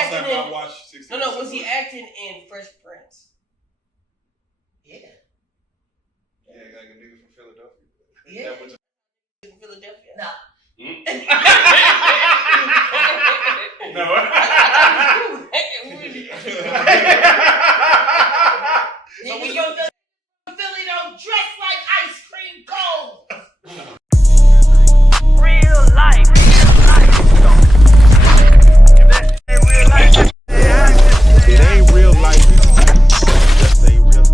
acting in? I watched 16. No. Was he acting in Fresh Prince? Yeah. Yeah, like a nigga from Philadelphia. Yeah. In Philadelphia? No. No. So when you're Philly, don't dress like ice cream cones. Real life. It ain't real life. Just ain't real.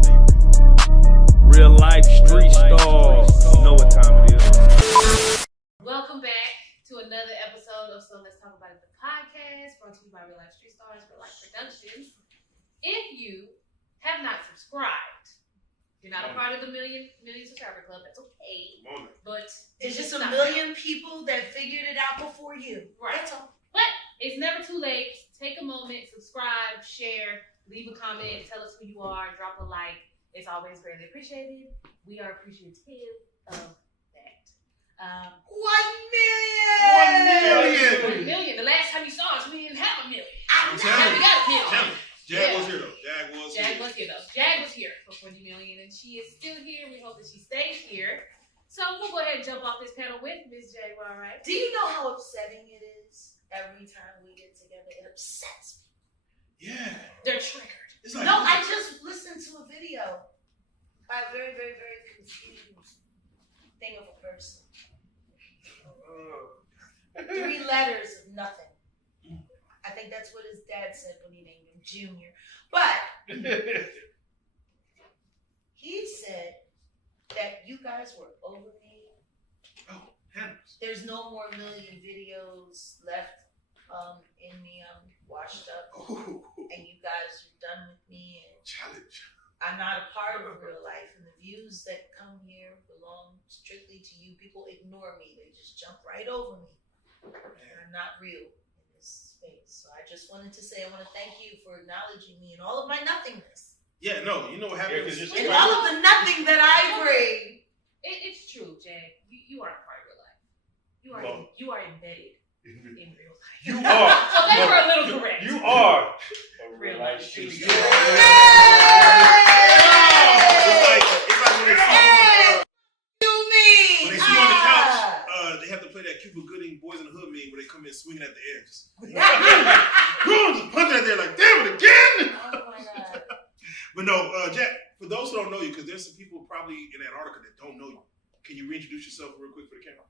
Real life street stars. You know what time it is. Welcome back to another episode of So Let's Talk About It, the podcast, brought to you by Reallyfe Street Stars, Reallyfe Productions. If you have not subscribed, you're not a part of the million subscriber club, that's okay. But It's just a million people that figured it out before you. Right. That's all. But it's never too late. Take a moment, subscribe, share, leave a comment, tell us who you are, drop a like. It's always greatly appreciated. We are appreciative of that. 1 million! 1 million. The last time you saw us, we didn't have a million. I'm telling you. We got a million. Jag was here though. Jag was here for 40 million, and she is still here. We hope that she stays here. So we'll go ahead and jump off this panel with Miss Jaguar, right? Do you know how upsetting it is every time we get together? It upsets me. Yeah. They're triggered. It's like, No, I just listened to a video by a very, very, very confused thing of a person. 3 letters of nothing. I think that's what his dad said when he named him Junior. But he said that you guys were over me. Oh, Hannah's. There's no more million videos left in me. I'm washed up. Oh. And you guys are done with me. And Challenge. I'm not a part of real life. And the views that come here belong strictly to you. People ignore me. They just jump right over me. And I'm not real in this space. So I just wanted to say I want to thank you for acknowledging me and all of my nothingness. Yeah, no, you know what happens? And all of the nothing that I bring. It's true, Jag. You are a part of real life. You are embedded in real life. You are. So they were a little correct. You are a Real life life street street star. When they see you on the couch, they have to play that Cuba Gooding Boys in the Hood meme where they come in swinging at the air. Just punching at there like, damn it, again! Oh my God. But no, Jack, for those who don't know you, because there's some people probably in Antarctica that don't know you, can you reintroduce yourself real quick for the camera?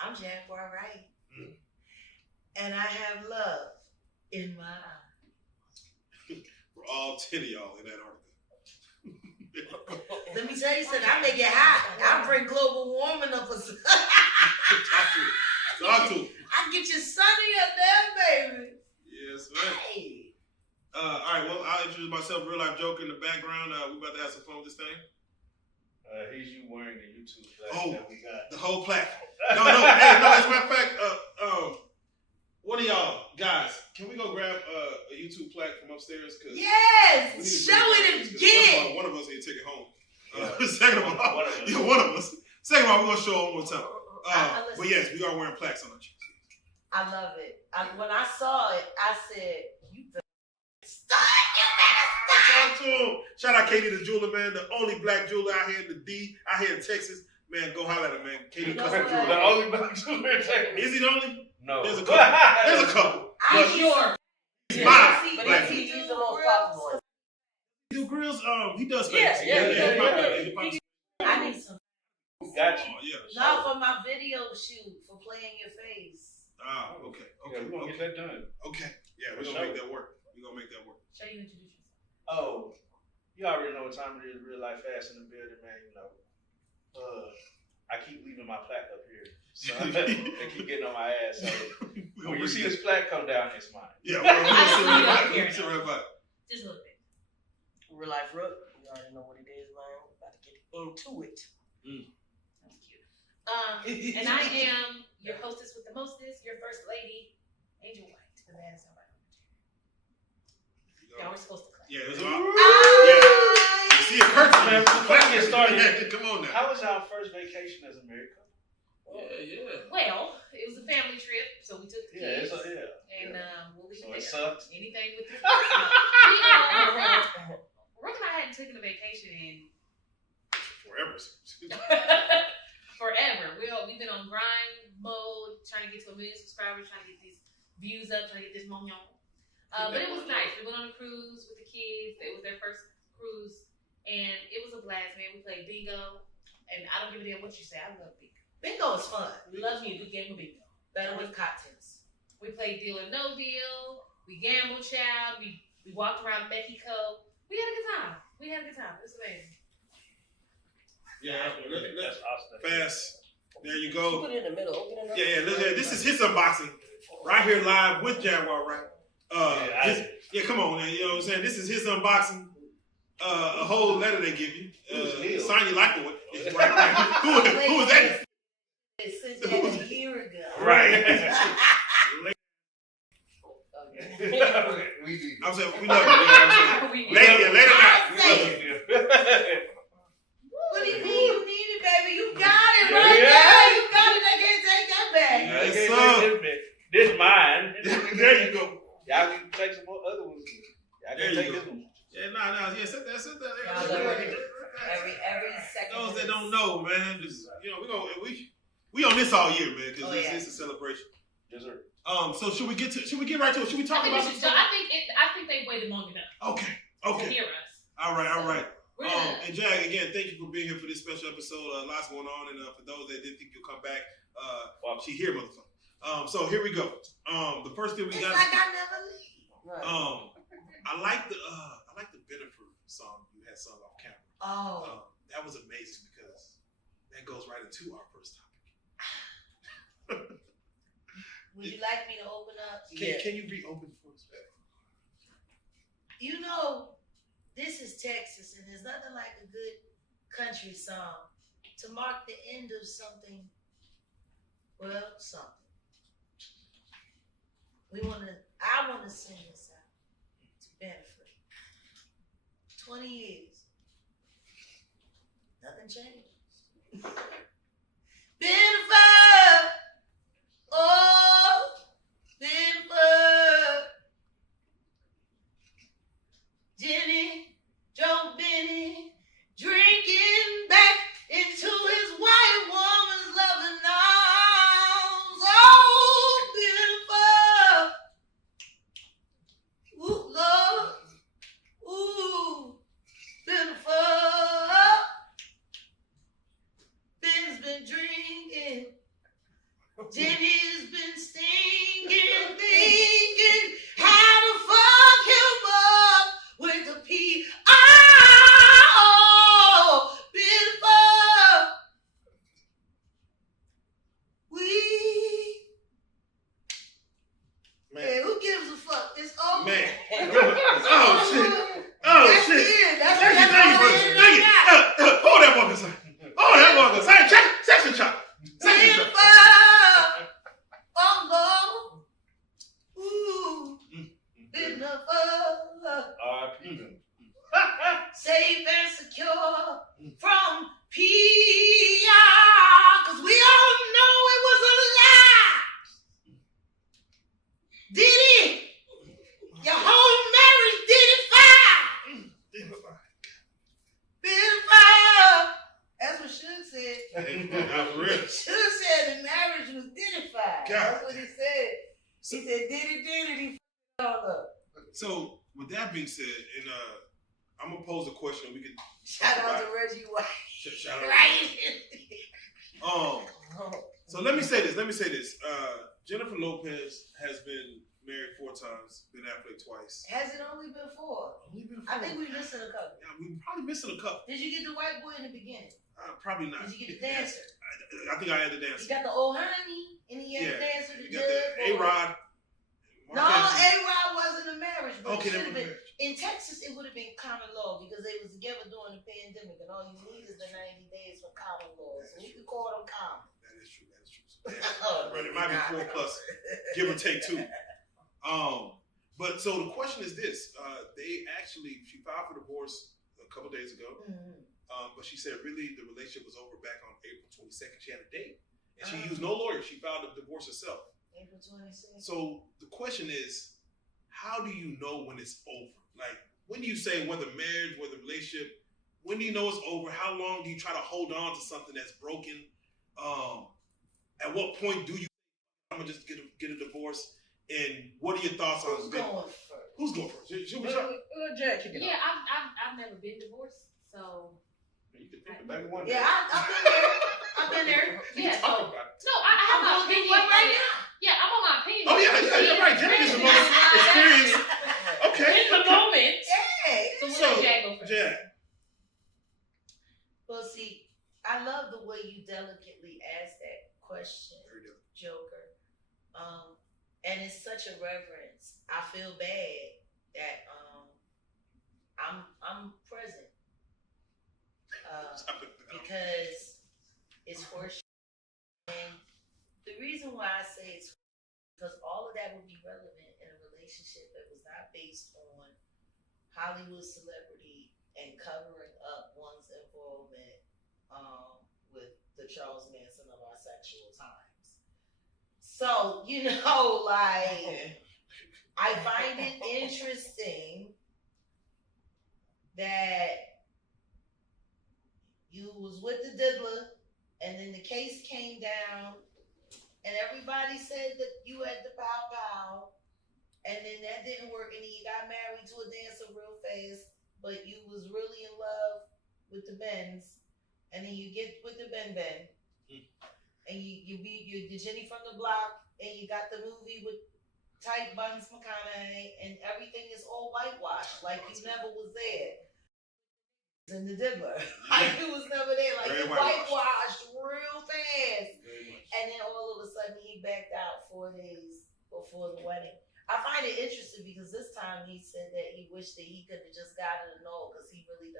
I'm Jaguar, Wright. And I have love in my eyes. For all 10 of y'all in Antarctica. Let me tell you something. I make it hot. I bring global warming up. Talk to him. I get you sunny up there, baby. Yes, man. Hey. All right, well, I'll introduce myself, Real Life Joker in the background. We're about to have some fun with this thing. Here's you wearing the YouTube flag that we got. The whole plaque. No, hey, no, as a matter of fact, one of y'all guys, can we go grab a YouTube plaque from upstairs? Yes, show it again. One of us need to take it home. Second of all, one of us. Second of all, we're going to show it one more time. But yes, we are wearing plaques on our cheeks. I love it. When I saw it, I said, you better start. Shout out to him. Shout out Katie the jeweler, man. The only black jeweler out here in the D, out here in Texas. Man, go holler at him, man. Katie the custom jeweler. The only black jeweler in Texas. Is he the only? No. There's a couple. I'm sure. Mine. But he's the most popular. He do grills. He does Yeah. face. I need some. Got you. Not for my video shoot for playing your face. Ah, okay. Yeah, we're going to get that done. Okay. Yeah, we're going to make that work. Show you introduce yourself. Oh, you already know what time it is. Real life fast in the building, man. You know, I keep leaving my plaque up here, so they keep getting on my ass. So when you see this plaque come down, it's mine. Yeah, we're going to sit right by. Just a little bit. Real Life Rook. You already know what it is, man. We're about to get into it. That's cute. And I am your hostess with the mostest, your first lady, Angel White, the baddest somebody. Y'all were supposed to clap. Yeah, it was all. Yeah. You see it hurts, man. Let's get started. Come on now. How was our first vacation as a married couple? Well, it was a family trip, so we took the kids. Yeah. And we'll leave So it it there. sucked. Anything with the Brooke and I hadn't taken a vacation in Forever. forever. We've been on grind mode, trying to get to 1 million subscribers, trying to get these views up, trying to get this mignon. But it was nice. We went on a cruise with the kids. It was their first cruise, and it was a blast, man. We played bingo, and I don't give a damn what you say. I love bingo. Bingo is fun. Love me a good game of bingo. Better with cocktails. We played Deal or No Deal. We gambled, child. We walked around Mexico. We had a good time. It was amazing. Yeah, That's awesome. fast. There you go. Put it in the middle. Open it up. Yeah. This is his unboxing right here live with Jaguar, right? Come on, man. You know what I'm saying? This is his unboxing. A whole letter they give you. Sign you like it. Right. Who was that? It sent that a year ago. Right. We do. I'm saying we love you. You know what I'm saying? Later night. What do you mean you need it, baby? You got it right there. You got it. I can't take that back. Yes, sir. This mine. There you go. Y'all can take some more other ones. Y'all There can you take go. this one. Yeah, sit there. Every second. Those that don't know, man, just we on this all year, man, because it's a celebration. Yes, sir. So should we get right to it? Should we talk about it? I think they waited long enough to Okay. hear us. All right. We're gonna, And Jag, again, thank you for being here for this special episode. Lots going on, and for those that didn't think you'll come back, she here, motherfucker. So here we go. The first thing we got. It's like I never leave. Right. I like the Bennifer song you had sung off camera. Oh. That was amazing because that goes right into our first topic. Would you like me to open up? Can you reopen for us, back? You know, this is Texas, and there's nothing like a good country song to mark the end of something. Well, something. I want to sing this out to benefit. 20 years. Nothing changed. Benefit. Oh, benefit. Jenny, Joe Benny, drinking back into his white woman's loving arms. Oh, benefit. Ooh, Lord. Ooh, benefit. Ben's been drinking. Jenny's been stinging, thinking how to fuck him up with a P. Oh, beautiful. Man. Yeah, who gives a fuck? It's over. Man. That's shit. it. That's Thank you. Hold that walking sign. Section chop. Oh, Lord. Ooh. Enough of safe and secure from PR, 'cause we all know it was a lie. Diddy, your whole marriage did it fine. That's what Suge said. For real. Suge said the marriage was diddified. God. That's what he said. He said, Diddy, he all up. So with that being said, and I'm gonna pose a question. We can Shout out to Reggie White. shout out. Right. So let me say this. Jennifer Lopez has been married 4 times, been Affleck twice. Has it only been 4? Only been 4. I think we're missing a couple. Yeah, we're probably missing a couple. Did you get the white boy in the beginning? Probably not. Did you get the dancer? I think I had the You dancer. got the old honey, and he had the dancer, the You got judge. the A-Rod. No, A-Rod wasn't a marriage, but Okay, it should have that was been. In Texas, it would have been common law because they was together during the pandemic, and all you need is the 90 days for common law. So we could call them common. That is true. Oh, Right, it might be 4 plus, give or take 2. But so the question is this: she filed for divorce a couple days ago, but she said really the relationship was over back on April 22nd. She had a date, and she used no lawyer. She filed the divorce herself. April 26th. So the question is, how do you know when it's over? Like, when do you say whether marriage, whether relationship, when do you know it's over? How long do you try to hold on to something that's broken? At what point do you? I'm gonna just get a divorce. And what are your thoughts on? Who's going first? Who's going first? Should we Jack, kick it Yeah, off. I've never been divorced, so. You can think about it one Yeah, day. I've been there. I've been there. Yeah, Talk so. about it. No, I have I'm my gonna do opinion. one right now. Yeah, I'm on my opinion. Oh yeah, right. Jack is the most experienced. Okay. In the moment. Hey. So we'll let Jack go first. Jack. Well, see, I love the way you delicately asked that question, Joker. And it's such a reverence. I feel bad that I'm present because it's horseshit. And the reason why I say it's because all of that would be relevant in a relationship that was not based on Hollywood celebrity and covering up one's involvement with the Charles Manson of our sexual times. So, like, I find it interesting that you was with the diddler and then the case came down and everybody said that you had the pow, and then that didn't work, and then you got married to a dancer real fast, but you was really in love with the Benz, and then you get with the Ben, and you be the Jenny from the block, and you got the movie with tight buns McConaughey, and everything is all whitewashed, like you never was there. And the diddler, like you was never there, like you whitewashed real fast. And then all of a sudden he backed out 4 days before the wedding. I find it interesting because this time he said that he wished that he could have just gotten a no because he wasn't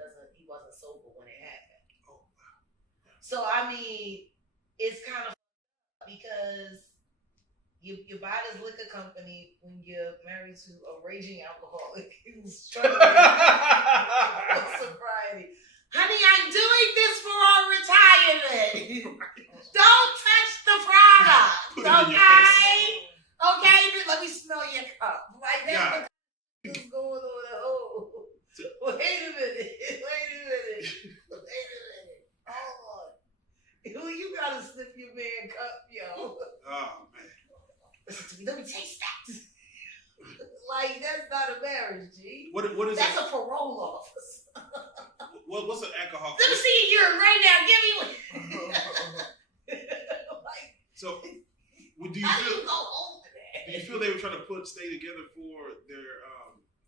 sober when it happened. Oh wow. So I mean, it's kind of because you buy this liquor company when you're married to a raging alcoholic who's struggling with sobriety. Honey, I'm doing this for our retirement. Don't touch the product, okay? Okay, let me smell your cup. Like that's what's going on at home. Wait a minute. Hold on. You gotta sniff your man cup, yo. Oh man. Listen to me. Let me taste that. Like that's not a marriage, G. What is that's it? a parole office. What's an alcohol? Let me see your urine right now. Give me one. Like, so, do you how feel? do you go home to that? Do you feel they were trying to stay together for their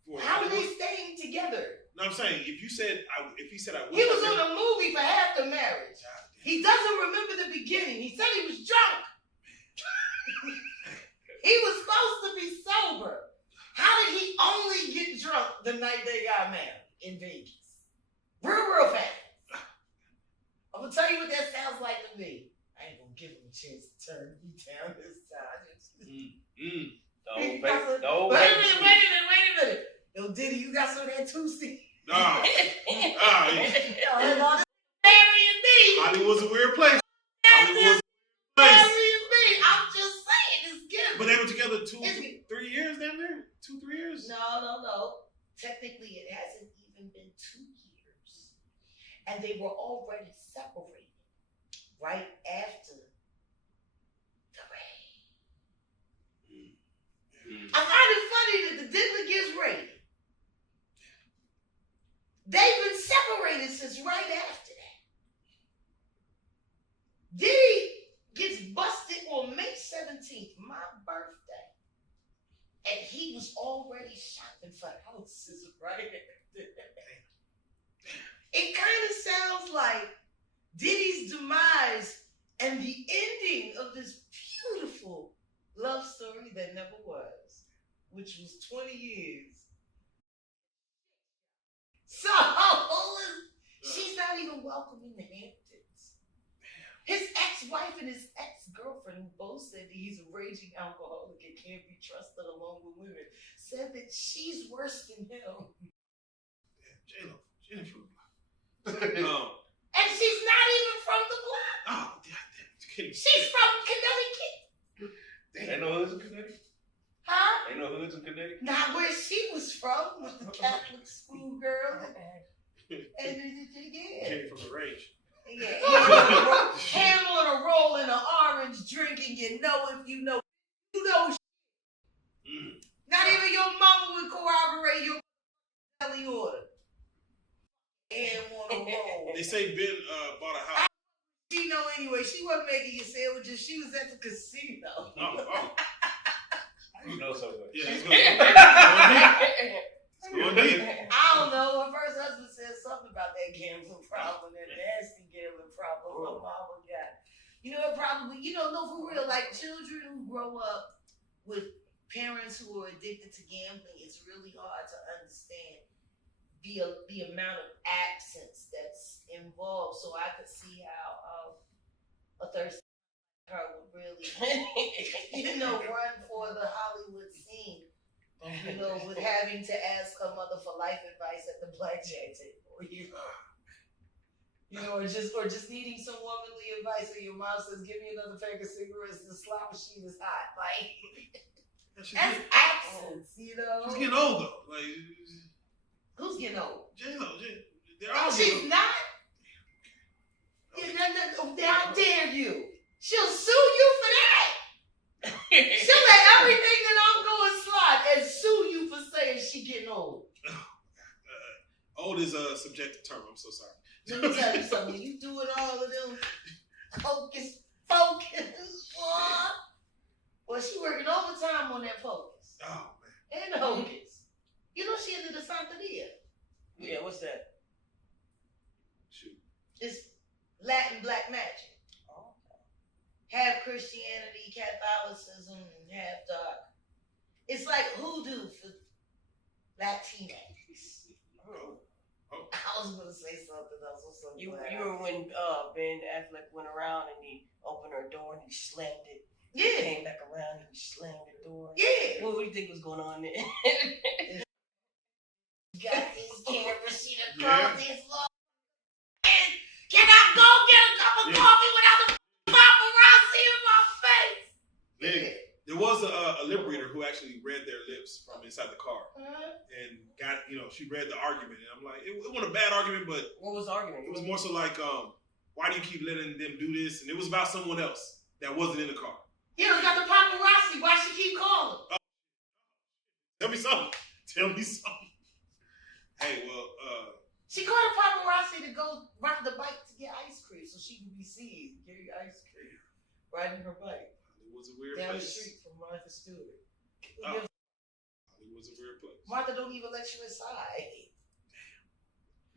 for? How are they staying together? No, I'm saying if he said I he was on a movie for half the marriage. He doesn't remember the beginning. He said he was drunk. He was supposed to be sober. How did he only get drunk the night they got married in Vegas? Real fast. I'm gonna tell you what that sounds like to me. I ain't gonna give him a chance to turn me down this time. Wait a minute. Yo, Diddy, you got some of that 2C? Nah. Hollywood's a weird place. Hollywood's a weird place. I'm just saying, it's good. But they were together 3 years down there? 2-3 years? No. Technically, it hasn't even been 2 years. And they were already separated right after the raid. I find it funny that the diddler gets raided. They've been separated since right after that. Diddy gets busted on May 17th, my birthday. And he was already shopping for houses right after that. It kind of sounds like Diddy's demise and the ending of this beautiful love story that never was, which was 20 years. So, she's not even welcome in the Hamptons. His ex-wife and his ex-girlfriend both said that he's a raging alcoholic and can't be trusted along with women. Said that she's worse than him. J-Lo, Jennifer. And she's not even from the block. Oh, damn. She's from Connecticut. Ain't no hoods in Connecticut? Huh? Ain't no hoods in Connecticut? Not where she was from, with the Catholic school girl. And yeah. Came from the range. Yeah. Hand on a roll in an orange, drinking you know if you know. You know. Not even your mama would corroborate your belly order. Hand on a roll. They say Ben bought a house. She know anyway. She wasn't making your sandwiches. She was at the casino. Oh. You know so much. Yeah, it's going deep. I don't know. Her first husband said something about that gambling problem, that nasty gambling problem her mama got. You know, it probably, no, for real, like children who grow up with parents who are addicted to gambling, it's really hard to understand the amount of absence that's involved. So I could see how a thirsty her would really, run for the Hollywood scene. With having to ask her mother for life advice at the blackjack table, or just needing some womanly advice. And your mom says, "Give me another pack of cigarettes. The slot machine is hot." Like that's absence, She's getting old though. Like who's getting old? J-Lo. They're all She's not. How dare you? She'll sue you for that. She'll let everything that I'm going slide and sue you for saying she getting old. Old is a subjective term. I'm so sorry. Let me tell you something. You doing all of them focus, boy. Well, she working overtime on that focus. Oh man. And hocus. She into the Santeria. Yeah, what's that? Shoot. It's Latin black magic. Half Christianity, Catholicism, and half dark. It's like hoodoo for Latinx. Oh. I was gonna say something else. You remember when Ben Affleck went around and he opened her door and he slammed it? Yeah. Came back around and he slammed the door. Yeah. What do you think was going on there? Got this camera, she done called this law. And can I go get a cup of coffee without the paparazzi in my face? Yeah. There was a lip reader who actually read their lips from inside the car and got, she read the argument. And I'm like, it wasn't a bad argument, but what was the argument? It was more so like, why do you keep letting them do this? And it was about someone else that wasn't in the car. Yeah, we got the paparazzi. Why she keep calling? Tell me something. Hey, well, she called a paparazzi to go ride the bike to get ice cream so she could be seen getting ice cream, riding her bike. it was a weird down place. the street from Martha Stewart. It was a weird place. Martha don't even let you inside.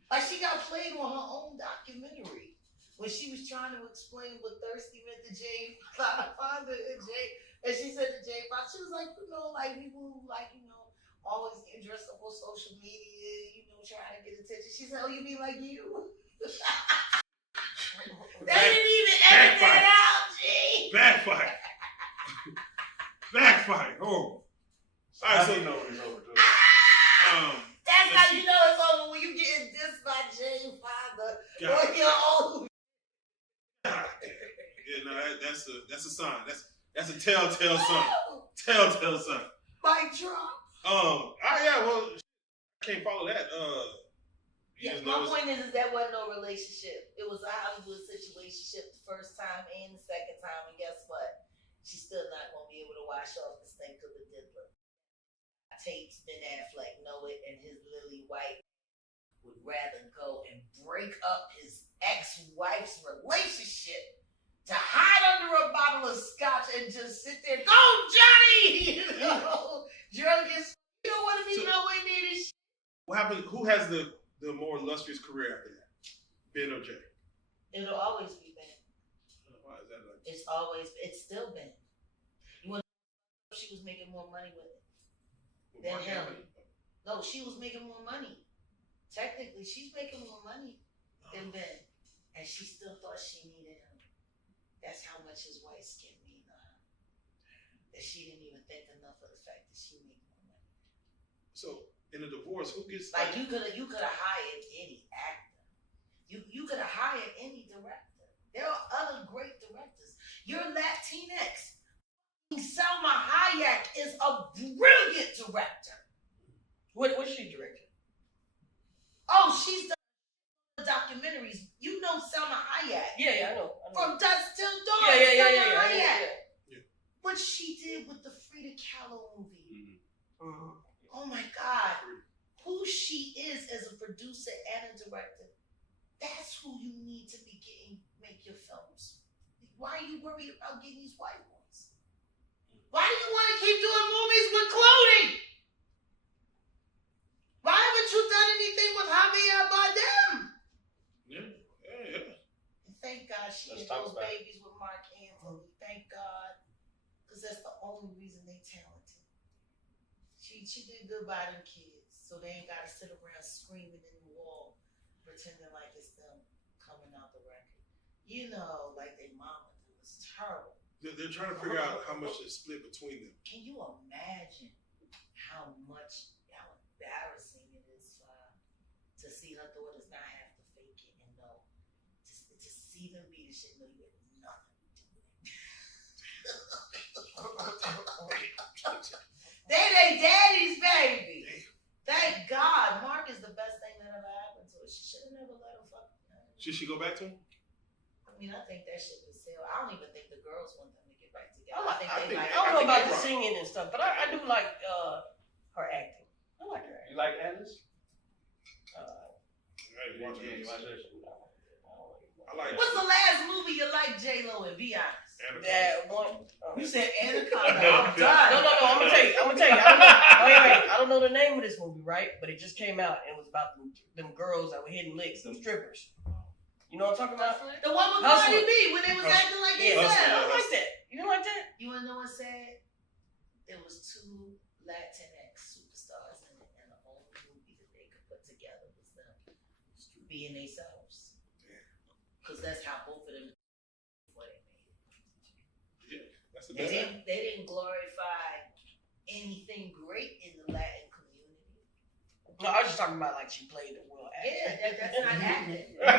Like she got played on her own documentary when she was trying to explain what thirsty meant to Jane Fonda and Jay. And she said to Jane Fonda, she was like, like people who always get dressed up on social media, trying to get attention. She said, "Oh, you mean like you?" They didn't even edit that out, G. Backfire. Oh. I don't know when it's over. That's how you know it's over when you getting dissed by Jane Fonda or your own. Yeah, no, that's a sign. That's a telltale sign. Telltale sign. Mic drop. I can't follow that. My point is that wasn't no relationship. It was a Hollywood situationship the first time and the second time, and guess what? She's still not gonna be able to wash off this thing till the diddler. Tapes Ben Affleck know it, and his Lily White would rather go and break up his ex-wife's relationship to hide under a bottle of scotch and just sit there, go Johnny! Drunk as you don't want to be nowhere near this shit. What happened? Who has the more illustrious career after that? Ben or Jay? It'll always be Ben. Why is that like? It's still Ben. You want to know if she was making more money with it than him? No, she was making more money. Technically, she's making more money than Ben. And she still thought she needed him. That's how much his white skin mean to her. That she didn't even think enough of the fact that she made more money. So in a divorce, who gets like you could have hired any actor. You could have hired any director. There are other great directors. You're Latinx. Selma Hayek is a brilliant director. What's she directing? Oh, she's done documentaries. You know Selma Hayek. Yeah, I know. From Dusk Till Dawn. Yeah. What she did with the Frida Kahlo movie. Mm-hmm. Oh my God. Who she is as a producer and a director. That's who you need to be make your films. Why are you worried about getting these white ones? Why do you want to keep doing movies with clothing? Why haven't you done anything with Javier Bardem? Yeah. And thank God she had those babies with Mark Anthony. Thank God. Because that's the only reason they talented. She did good by them kids. So they ain't got to sit around screaming in the wall, pretending like it's them coming out the record. You know, like they mama do. It's terrible. They're trying to figure out how much is split between them. Can you imagine how embarrassing it is for her to see her daughters not have to fake it and know, to see them be the shit, know you had nothing to do with it. They're their daddy's baby. Thank God. Mark is the best thing that ever happened to her. She should have never let him fuck. Should she go back to him? I mean, I think that shit was sell. I don't even think the girls want them to get back together. I don't know about the singing and stuff, but I do like her acting. I like her acting. You like Alice? I like. What's the last movie you like J-Lo in? Be honest. That one. You said Anaconda. I'm done. No. I'm gonna tell you. I don't know. Wait. I don't know the name of this movie, right? But it just came out and it was about them girls that were hitting licks, them strippers. You know what I'm talking about? The one with Cardi B when they was acting like they said. I don't like that. You don't like that? You wanna know what's sad? There was 2 Latinx superstars in it, and the only movie that they could put together was them being themselves. Because that's how both of them before they made it. Yeah, that's the best. They didn't glorify anything great in the Latin community. No, I was just talking about like she played the world actor. Yeah, that's not acting. That's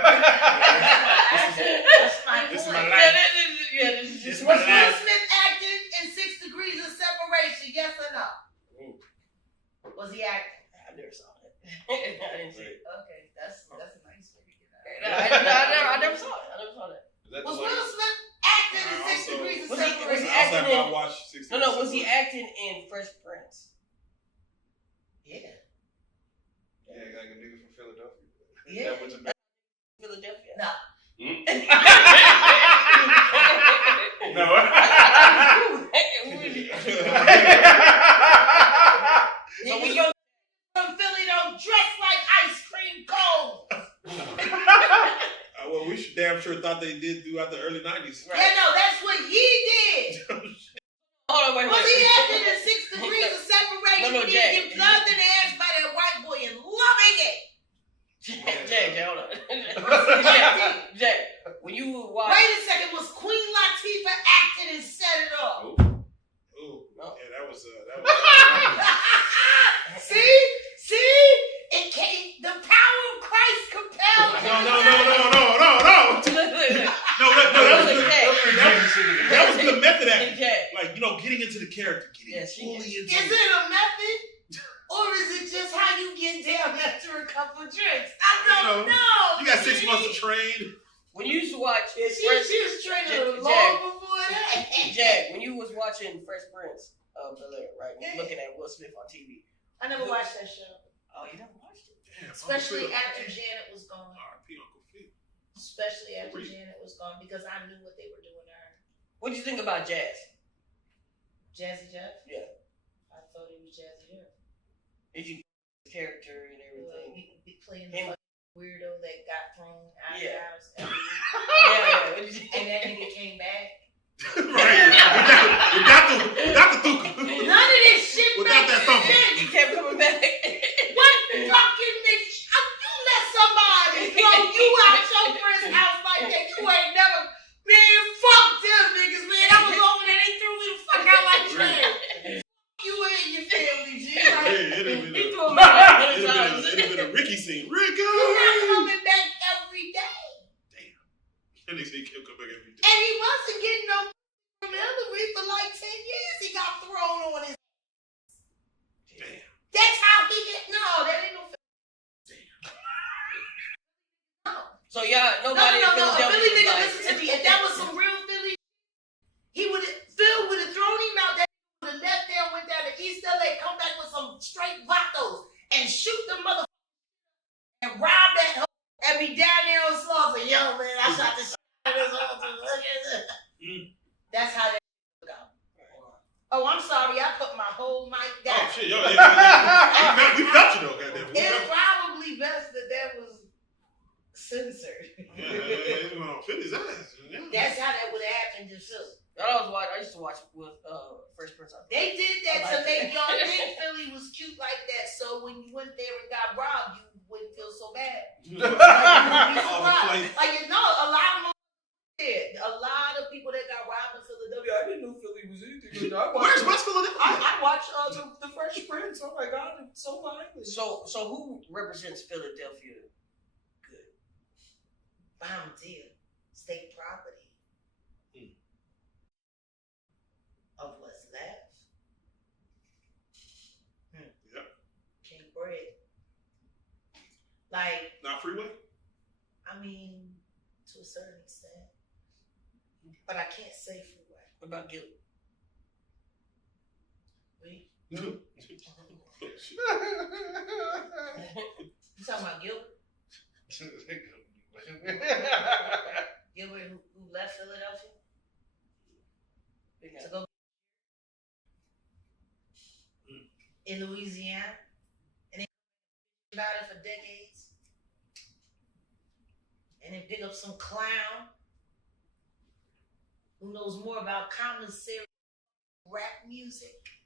my This is point. my life. This is just This is my Was my Will life. Smith acting in 6 Degrees of Separation? Yes or no? Ooh. Was he acting? I never saw it. I didn't see it. Okay, that's a nice way to get I never saw it. Was Will Smith acting in 6 Degrees of Was he Separation? acting in? Watch 60 No. Was he acting in Fresh Prince? Yeah. Yeah, like a nigga from Philadelphia. Yeah. That was a Philadelphia. No. No. So when you From Philly don't dress like ice cream cones. Well, we should damn sure thought they did throughout the early 90s. Right. Yeah, no, that's what he did. hold on, wait. Was he acting in 6 Degrees of Separation? No, He Jack. get plugged in the ass by that white boy and loving it. Jay, hold on. Jay, when you watch. Wait a second, was Queen Latifah acting and set it off? Ooh, No. yeah, that was. See? It came. The power of Christ compelled. That was good method acting. Jay. Like, getting into the character, getting fully into Is it a method? Or is it just how you get down after a couple drinks? I don't know. You got 6 months to train. When you used to watch She was training long before that. Jack, when you was watching Fresh Prince of Bel-Air, right? Yeah. Looking at Will Smith on TV. I never watched that show. Oh, you never watched it? Damn, Especially Uncle Phil. after Janet was gone. R.I.P. Uncle Phil. Especially after Janet was gone because I knew what they were doing to her. What'd you think about Jazz? Jazzy Jeff? Yeah. I thought he was Jazzy Jeff. Did you character and everything? He playing the weirdo that got thrown out of the Yeah. house. Yeah. What did you And that nigga came back. Right. Without the thuka. None of this shit Without makes that thumper. sense. He kept coming back. What fucking bitch? You let somebody throw you out your friend's house like that. You ain't never. Man, fuck them niggas, man. I was over there. They threw me the fuck out like trash. You and your family, G. Like, He threw him back. It'd have been a Ricky scene. Ricky! you're not coming back every day. And they say he kept coming back every day. And he wasn't getting no from Hillary for like 10 years. He sorry, I put my whole mic down. Oh shit, yo, yeah. We felt you though, goddamn. It's probably best that was censored. Yeah, you know, Philly's ass. Yeah. That's how that would have happened in Philly. I used to watch it with Fresh Prince. They did that to make y'all think Philly was cute like that, so when you went there and got robbed, you wouldn't feel so bad. Like, a lot of them did. A lot of people that got robbed in Philadelphia, I didn't know Philly was anything. Where's West Philadelphia? I watched the Fresh Prince. Oh my God, it's so violent. So who represents Philadelphia good? Bounty, state property. Of what's left. Yep. King bread. Like, Not freeway? I mean, to a certain extent. But I can't say freeway. What about Gil? Wait. No. You talking about Gilbert? Gilbert who left Philadelphia? To go in Louisiana, and they about it for decades, and then pick up some clown who knows more about commissary rap music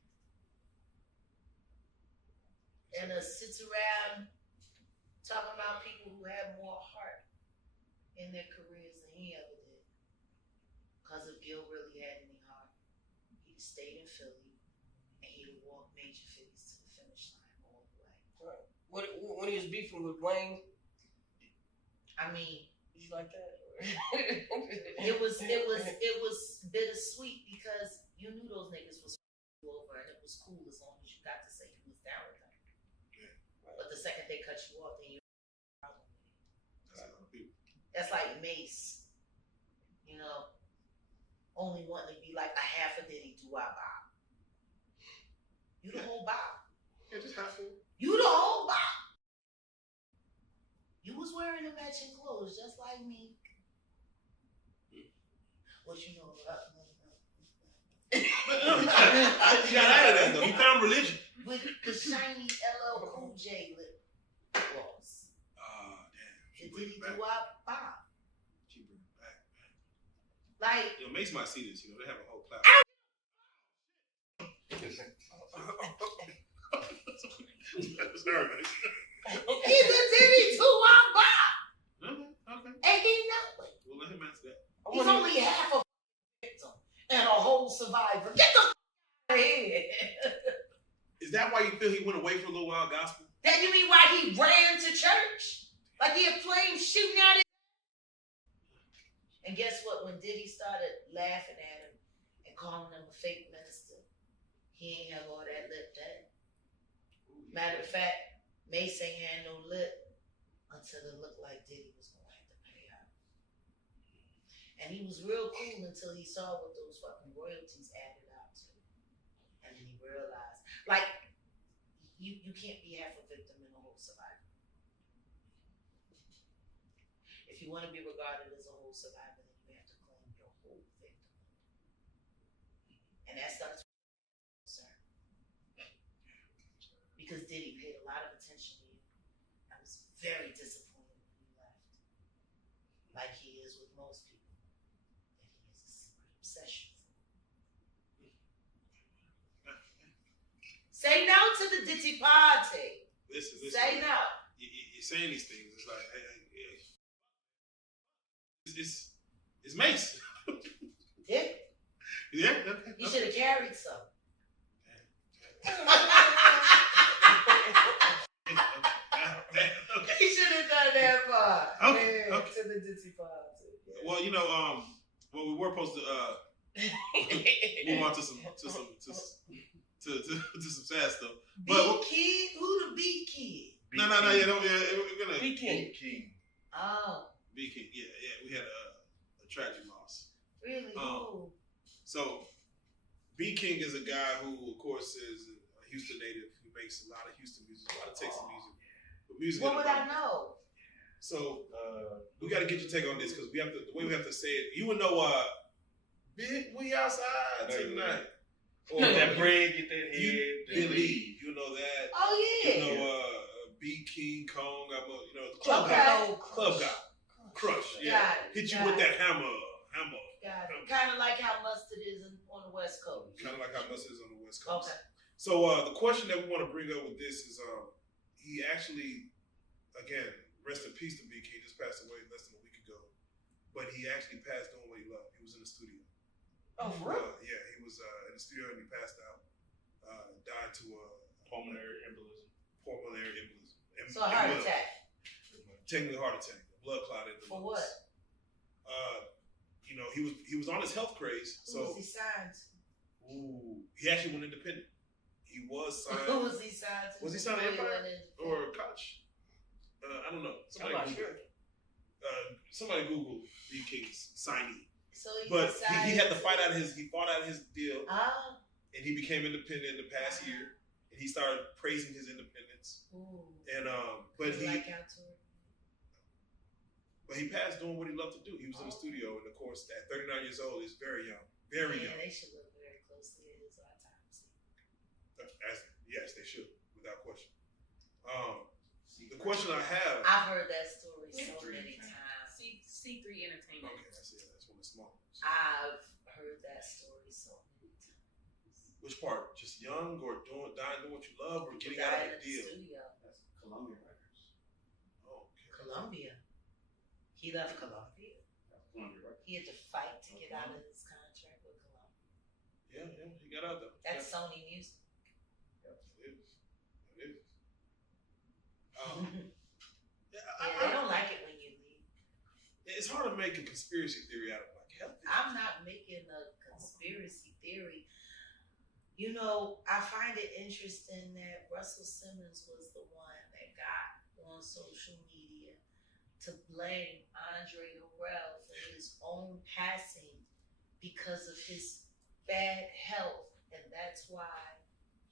and sits around talking about people who have more heart in their careers than he ever did. Because if Gil really had any heart, he'd stayed in Philly and he'd walk major cities to the finish line all the way. Right. When he was beefing with Wayne, I mean, did you like that? it was bittersweet because you knew those niggas was over and it was cool as long as you got to say you was down with them. But the second they cut you off, then you have a problem with it. That's like Mace, you know, only wanting to be like a half a Diddy to our Bob. You the whole Bob. Yeah, just half of it. You the whole Bob. You was wearing the matching clothes just like me. What you know about You got out of that though. He found religion. with the shiny LL Cool J lip gloss. Damn. Did he do our Bob? She bring it back, man. Like, Yo, Mace might see this, you know, they have a whole class. Sorry, Mace. he's a Diddy to our Bob. Okay. And he know it. We'll let him answer that. He's only half a victim and a whole survivor. Get the out of here. Is that why you feel he went away for a little while, gospel? That you mean why he ran to church? Like he had flames shooting out his. And guess what? When Diddy started laughing at him and calling him a fake minister, he ain't have all that lip then. Matter of fact, Mace ain't had no lip until it looked like Diddy was going to have to pay out. And he was real cool until he saw what those fucking royalties added up to. And then he realized, like, you can't be half a victim and a whole survivor. If you want to be regarded as a whole survivor, then you have to claim your whole victim. And that starts with concern. Because Diddy paid a lot of attention to you. I was very disappointed when you left. Like he is with most people. That he has a secret obsession for. Say no to the Diddy party. Listen. Say no. You're saying these things. It's like, it's Mace. Yeah. Yeah. Okay. You should have carried some. Okay. He should have done that part. Okay. Yeah, to the Diddy party. Yeah. Well, you know, well, we were supposed to move on to some sad stuff. But BeatKing? Who the BeatKing? no, yeah, we're gonna BeatKing. Oh, BeatKing. Yeah, we had a tragic loss. really? Who? So BeatKing is a guy who, of course, is a Houston native. He makes a lot of Houston music, a lot of Texas music. But music. What would I know? So we got to get your take on this because the way we have to say it. You would know. We outside tonight. Or that bread, get that you, head. Believe, you know that. Oh yeah. You know, BeatKing, Kong, you know, the Club Okay. Guy. Club Guy. Crush, yeah. Got it, Hit you got with it. that hammer. Got it. Kind of like how mustard is on the West Coast. Kind of like how mustard is on the West Coast. Okay. So the question that we want to bring up with this is, he actually, again, rest in peace to BeatKing, just passed away less than a week ago. But he actually passed doing what he loved. He was in the studio. Oh, for real? Yeah, he was in the studio and he passed out. Died to Pulmonary embolism. So a heart attack. Technically heart attack. Blood clot in the For lungs. what? You know, he was on his health craze. Who So was he signed to? he actually went independent. He was signed. Who was he signed to? Was he signed to Before he Empire went in? or Koch? I don't know. I'm not sure. Somebody Google BeatKing's signee. So he But decided he had to fight out he fought out his deal, Ah. and he became independent in the past year, and he started praising his independence. Ooh. And but he like out to it. but he passed doing what he loved to do. He was in the studio, and of course, at 39 years old, is very young, very young. They should look very closely at his autopsy. Yes, they should, without question. The question I have. I've heard that story so many times. C3 Entertainment. Okay, that's one of the small ones. I've heard that story so many times. Which part? Just young or dying doing what you love, or getting Died out of in the the deal? studio. That's Columbia Records. Oh, okay. Columbia. He left Columbia. Columbia Records. He had to fight to get out of his contract with Columbia. Yeah, he got out there. That's Sony Music. It is. They don't like it when you leave. It's hard to make a conspiracy theory out of like health. I'm not making a conspiracy theory. You know, I find it interesting that Russell Simmons was the one that got on social media to blame Andre Harrell for his own passing because of his bad health. And that's why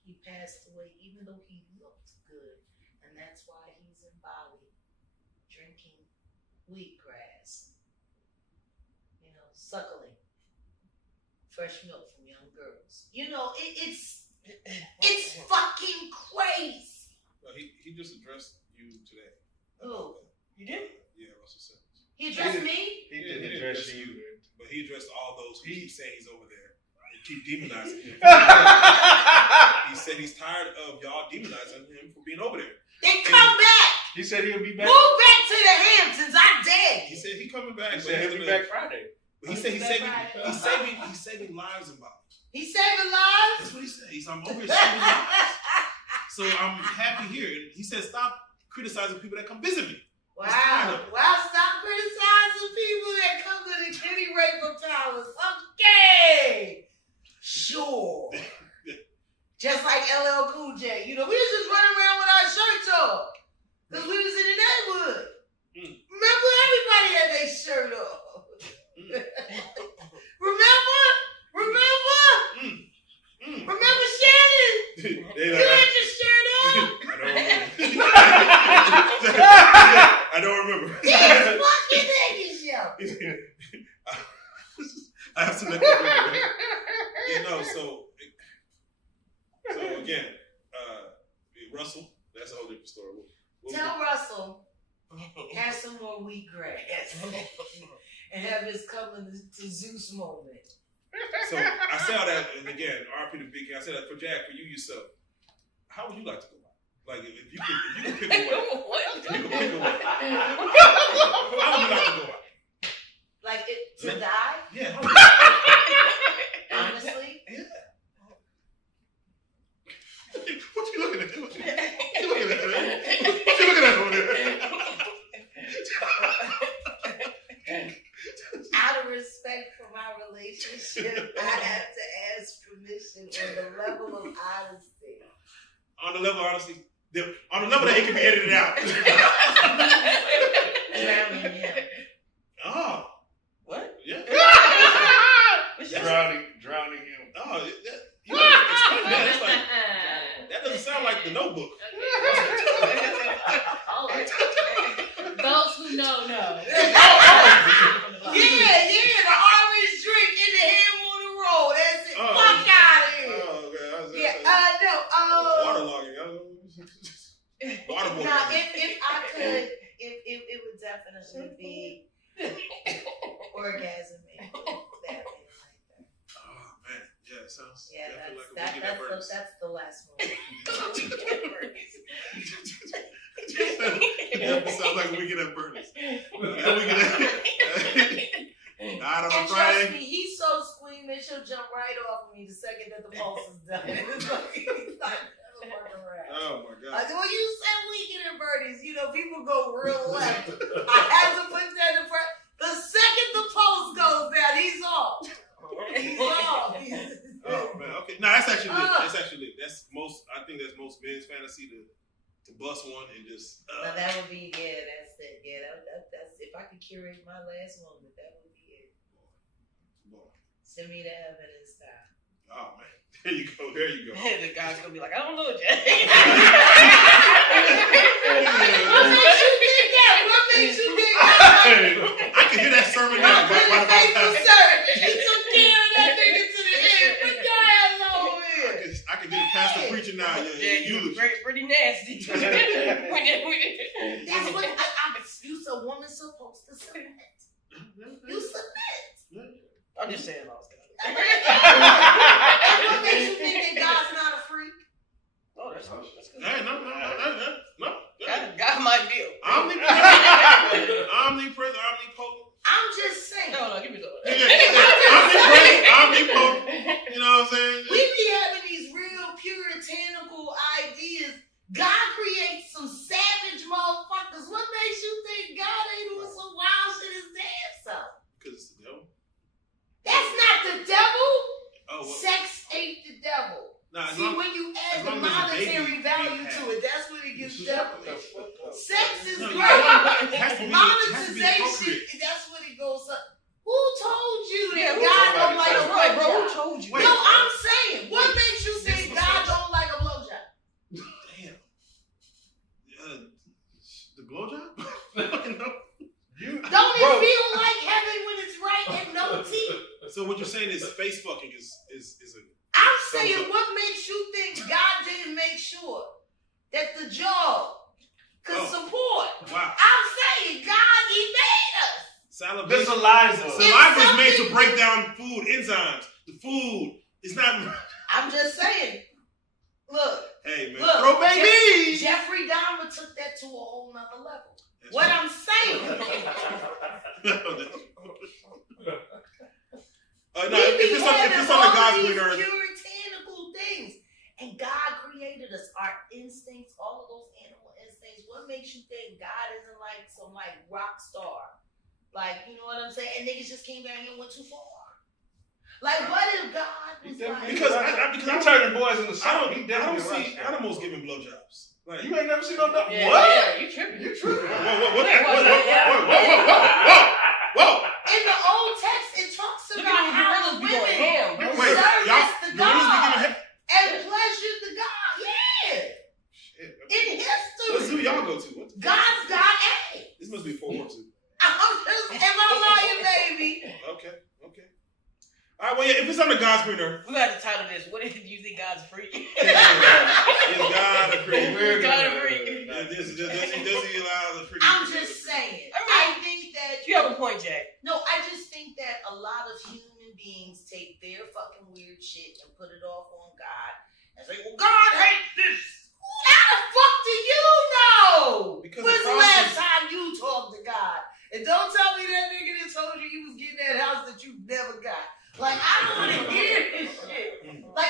he passed away, even though he looked good. And that's why he's in Bali drinking wheatgrass, you know, suckling fresh milk from young girls. You know, it's fucking crazy. Well, he just addressed you today. Who? You did? Yeah, Russell Simmons. He addressed me? He Yeah, didn't address you. But he addressed all those who keep saying he's over there and keep demonizing him. He said he's tired of y'all demonizing him for being over there. Then come back. He said he'll be back. Move back to the Hamptons. I dare He you. said he coming back. He but said he'll be back Friday. But he said he's saving lives in Bali. He's saving lives. That's what he said. He's I'm over here saving lives. So I'm happy here. And he said stop criticizing people that come visit me. Wow. Stop criticizing people that come to the Kitty Raper Palace. Okay. Sure. Just like LL Cool J. You know, we was just running around with our shirts off. Because we was in the neighborhood. Remember, everybody had their shirt off. Remember? Remember Shannon? You had your shirt off? I don't remember. Yes, fucking niggas, yo. I have to let that remember. You know, so again, Russell, that's a whole different story. Tell Russell, have some more wheatgrass. And have his coming to Zeus moment. So I say all that, and again, RP to BeatKing. I said that for Jack, for you yourself. How would you like to go out? Like if you could pick a way. If you could pick a way. How would you like to go out? Like to die? Yeah. Honestly? Yeah. What you looking at? What you looking at over there? Out of respect for my relationship, I have to ask permission on the level of honesty. On the level of honesty, on the level that it can be edited out. Drowning him. Oh. What? Yeah. Drowning him. Oh, you know, explain that. It's like, that doesn't sound like the Notebook. Those who know. Yeah, the orange drink in the ham on the road. That's it. Fuck out of here. Waterboy. Now, if I could, it would definitely be orgasming. That thing like that. Oh man, yeah, it sounds. Yeah, definitely that's the last one. That sounds like a weekend at Bernie's. Not on And Friday. trust me, he's so squeamish, he'll jump right off of me the second that the pulse is done. It's like, he's not fucking around. Oh my god. Like, when you said weekend at Bernie's, people go real left. I had to put that in front. The second the pulse goes down, he's off. He's off. Oh man, okay. No, that's actually lit. That's actually lit. I think that's most men's fantasy to bust one and just. Now that would be that's it. Yeah, that's if I could curate my last moment, that would be it. Boy. Send me the evidence now. Oh man, there you go. The guy's gonna be like, I don't know, Jack. What makes you think that? What makes you think that? I can hear that sermon now. He took care of that nigga to the end. Put your ass over here. I can hear the pastor preaching now. Yeah, you pretty nasty. That's what a woman's supposed to submit. You submit. I'm just saying, all stuff. And what makes you think that God's not a freak? Oh, that's good. Hey, no. God might be. Omnipresent, omnipotent. I'm just saying. No, give me the. Omnipotent. You know what I'm saying? We be having these real puritanical ideas. God creates some savage motherfuckers. What makes you think God ain't doing some wild shit his damn self? Because it's the devil. That's not the devil. Oh, well. Sex ain't the devil. Nah, See, when you add the monetary value to it, that's when it gets devilish. Sex is great. Monetization, that's when it goes up. Who told you that God don't like a blowjob? Bro, who told you? No, I'm saying, what makes you think God don't like a blowjob? Damn. The blowjob? No. Don't it feel like heaven when it's right and no teeth? So what you're saying is face fucking is a. I'm saying, what makes you think God didn't make sure that the jaw could support? Wow. I'm saying, God, he made us. Salivation. Saliva is made to break down food enzymes. The food is not. I'm just saying. Look. Hey man. Look, Throw baby. Jeffrey Dahmer took that to a whole nother level. That's what I'm saying. If it's on the God's green earth. Puritanical things. And God created us, our instincts, all of those animal instincts. What makes you think God isn't like some rock star? You know what I'm saying? And niggas just came down here and went too far. What if God was Because I'm turning boys in the sun. I don't see animals giving blowjobs. You ain't never seen no dog. Yeah, What? Yeah, you tripping. Whoa. In the Old Text, it talks about how gorillas be going ham. women service the God and pleasure the God. Yeah. In history. What zoo y'all go to? God's got A. This must be 412. Am I lying, baby? Okay. All right, well, yeah, if it's on the God's green earth. We got to title this. What if you think God's free? Is God a freak? Is God a freak? Does he allow the freak? I'm just saying. I think that you have a point, Jack. No, I just think that a lot of human beings take their fucking weird shit and put it off on God and say, well, God hates this. How the fuck do you know? Because when's the last time you talked to God? And don't tell me that nigga that told you was getting that house that you never got. I don't want to hear this shit.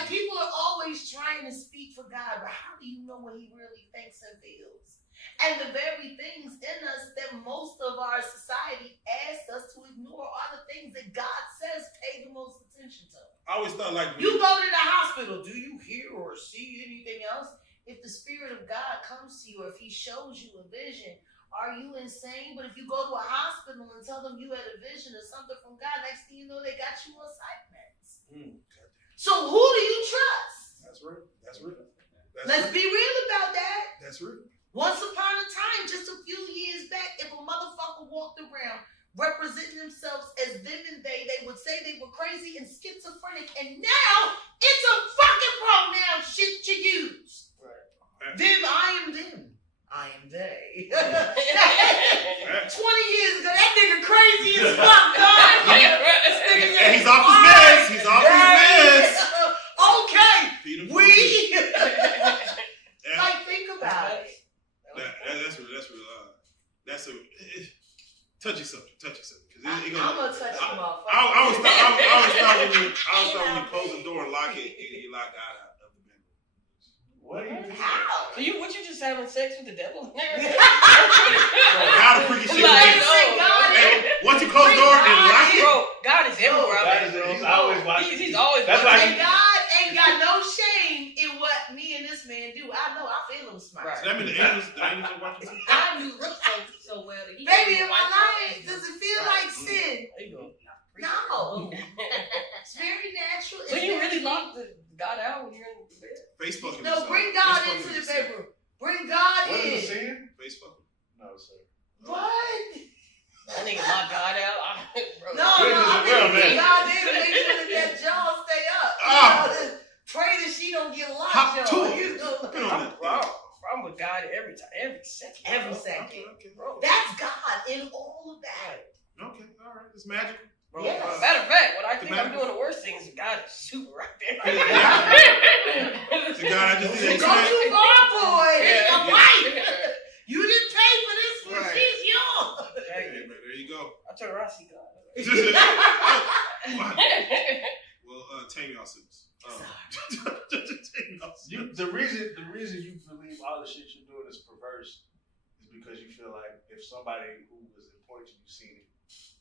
People are always trying to speak for God, but how do you know what he really thinks and feels? And the very things in us that most of our society asks us to ignore are the things that God says pay the most attention to. I always thought you go to the hospital, do you hear or see anything else? If the Spirit of God comes to you, or if he shows you a vision, are you insane? But if you go to a hospital and tell them you had a vision or something from God, next thing you know, they got you on psych meds. So who do you trust? That's real. Let's be real about that. That's real. Once upon a time, just a few years back, if a motherfucker walked around representing themselves as them and they would say they were crazy and schizophrenic, and now it's a fucking pronoun shit you use. Right. Them, I am them. I am they. 20 years ago, that nigga crazy as fuck, dog. And he's off his meds. He's off his meds. Okay. We. Yeah. Like, think about it. That's a touchy subject. I'm gonna touch him off. I would start when you close the door and lock it, and you lock God out of the bedroom. What are you doing? How? So what you just having sex with the devil? God, a freaky shit. Like, Once you close the door and lock it, bro, God is everywhere. God is he's always watching. He's always That's watching. And God ain't got no shame in what me and this man do. I know. I feel him smart. Right. so that means the angels are watching too. I knew Rook so well that he Baby, was am I white lying? man. Does it feel like sin? There you go. No. It's very natural. So you really lock God out when you're in the bed? Face fucking. No, bring God into the bedroom. Bring God What in. is it saying? Face fucking. No, sir. What? That nigga lock God out. Bro. No, Goodness I is real, mean, man. God in to make sure that jaw stay up. Ah. You know, pray that she don't get locked, Hop to y'all. it. You know? Put on that. I'm with God every time, every second. Every second. Okay. Bro. That's God in all of that. Okay. All right. It's magical. Bro, Yes. matter of fact, when I think I'm Magic. doing the worst things, God is super right there. So God, I just You need to go too far, boy. It's Yeah. your wife. You didn't pay for this one. Right. She's yours. Hey, man, there you go. I turn around, see God. Well, tame y'all suits. The reason you believe all the shit you're doing is perverse is because you feel like if somebody who was important to you seen it,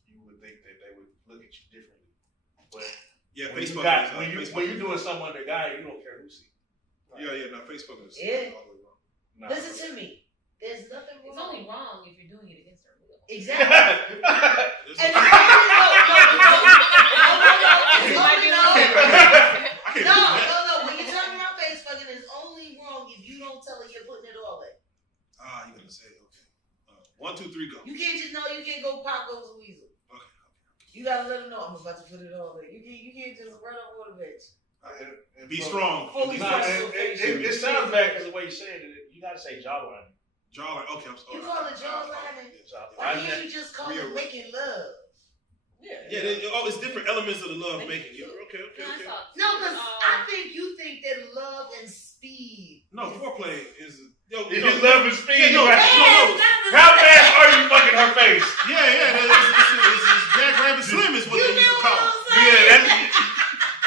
you would think that they would look at you differently. But Yeah, when, Facebook. when you're doing something under God, you don't care who sees it. Yeah, no, Facebook is Yeah. all the way wrong. Nah. Listen to me. There's nothing wrong. It's only wrong if you're doing it against her will. Exactly. There's And no- I can't do that. no. When you're talking about face fucking, it's only wrong if you don't tell her you're putting it all in. Ah, you're gonna say it. Okay. 1, 2, 3, go. You can't just you can't go pop goes a weasel. Okay. You gotta let her know I'm about to put it all in. You can't just run over the bitch. And Be bro, strong. Fully Be Nah, strong. it sounds bad because the way you said it, you gotta say jawline. Jawline. Okay, I'm sorry. You call it jawline? Why can't you just call it making love? Yeah, it's different elements of the love making. Yeah, okay. No, because I think you think that love and speed. No, foreplay is. If you love and speed, no. How fast are you fucking her face? Yeah, it's Jaguar and Slim is what You they used to know call. what I'm saying?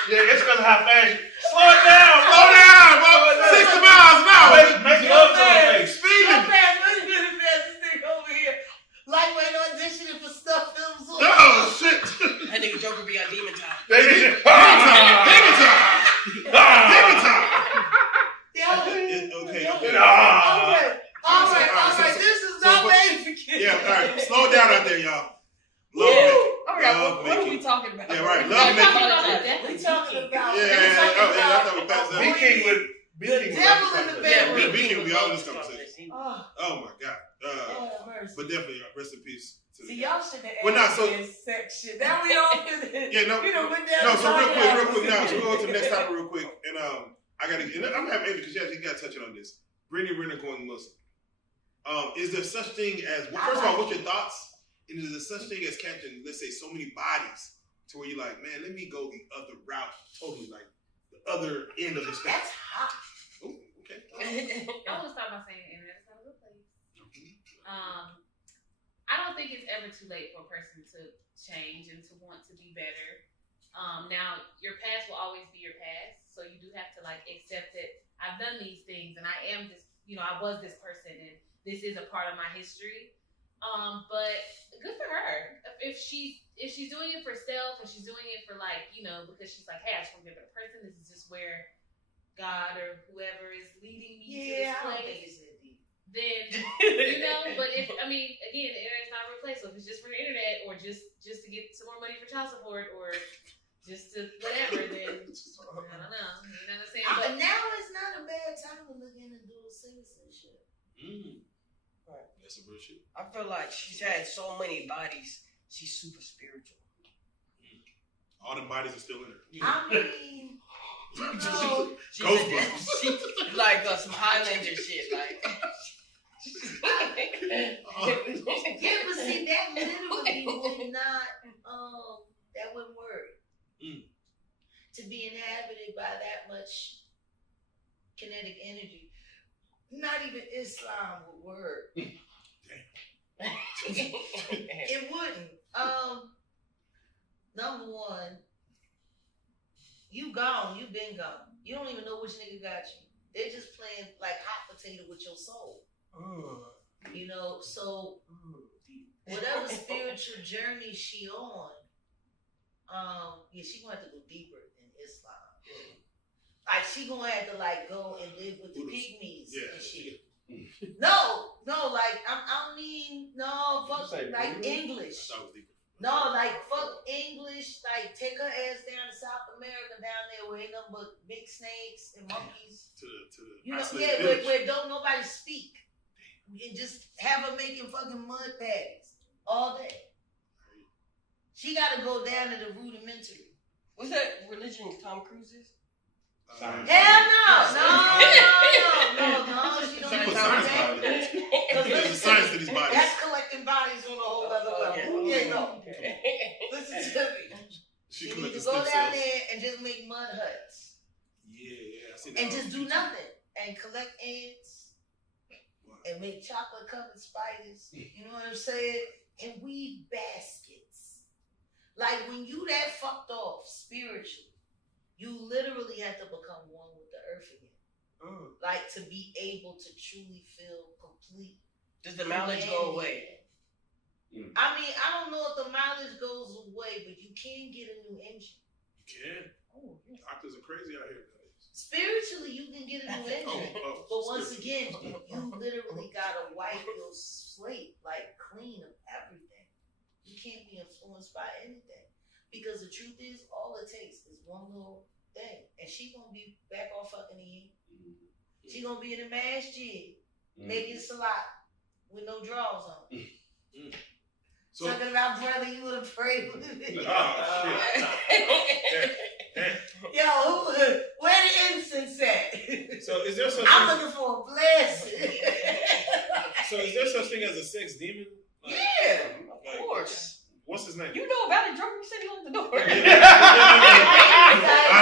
It's because of how fast you slow it down, Slow down, bro. 60 miles an hour. Make love to her face. How fast? Let's get it fast. This thing over here. Lightweight auditioning for stuff films. Oh, shit. That nigga Joker be on Demon Time. Demon time. Yeah. Okay. All right. This is not made for kids. Yeah, all right. Slow it down out there, y'all. Love Yeah. making. All right, Love what are we making. talking about? Yeah, right. We're Love talking making. about the devil. We talking about. Yeah, I thought we passed that. BeatKing would. The devil in the Yeah, bedroom. BeatKing will be all in this conversation. Oh, Oh my God. mercy. But definitely, rest in peace. To See, y'all should have Well, nah, asked so- this section. Now we don't. Yeah, no. We done went down. No, the so real side quick now. alley. So we'll go to the next topic real quick. And I gotta and I'm gonna have Amy because she actually got touching on this. Brittany Renner going Muslim. Is there such thing as first of all, what's your thoughts? And is there such thing as catching, let's say, so many bodies to where you're like, man, let me go the other route, totally like the other end of the spectrum. That's hot. Ooh, okay. I want to start by saying the internet is not a real place. I don't think it's ever too late for a person to change and to want to be better. Now, your past will always be your past, so you do have to accept that I've done these things and I am this, I was this person and this is a part of my history. But good for her. If she's doing it for self and she's doing it for because she's like, hey, I just want to be a better person. This is just where God or whoever is leading me to this I don't place. think it's that deep. Then but if again, the internet's not a real place. So if it's just for the internet or just to get some more money for child support or just to whatever, then I don't know. You know what I'm saying? But Now it's not a bad time to look into dual citizenship. Right. That's some real shit. I feel like she's had so many bodies. She's super spiritual. All the bodies are still in her. I mean, She's Ghostbusters. she, like some Highlander shit. Like Yeah, but see, that literally would not, that wouldn't work. To be inhabited by that much kinetic energy. Not even Islam would work. It wouldn't. Number one, you gone, you been gone. You don't even know which nigga got you. They're just playing like hot potato with your soul. You know, so whatever spiritual journey she on, yeah, she gonna have to go deeper than Islam. Like she gonna have to like go and live with the pygmies and shit. No, like I mean no, fuck like English. No, like fuck English. Like take her ass down to South America down there where ain't nothing but big snakes and monkeys. You know, yeah, where don't nobody speak. And just have her making fucking mud patties all day. She gotta go down to the rudimentary. What's that religion Tom Cruise is? Hell no, she don't She put have science that. behind it. There's science to these bodies. That's collecting bodies on a whole other level. Yeah, no. Listen to me. She You need to collected go stem down cells. there and just make mud huts. Yeah, I see that. And just do nothing. And collect ants. And make chocolate covered spiders. You know what I'm saying? And weave baskets. Like when you that fucked off spiritually, you literally have to become one with the earth again. Like to be able to truly feel complete. Does the mileage go away? I mean, I don't know if the mileage goes away, but you can get a new engine. You can. Doctors are crazy out here. Spiritually, you can get a new engine. But once again, you literally gotta wipe your slate, like clean of everything. You can't be influenced by anything. Because the truth is, all it takes is one little thing. And she gonna be back on fucking the She gonna be in the masjid, making salat with no drawers on. So, Talking about brother, you would have prayed with me. oh, shit. Yo, where the incense at? So is there such I'm thing? looking for a blessing. So is there such thing as a sex demon? Like, Yeah, of course. What's his name? You know about it, drunk. You said he opened the door. A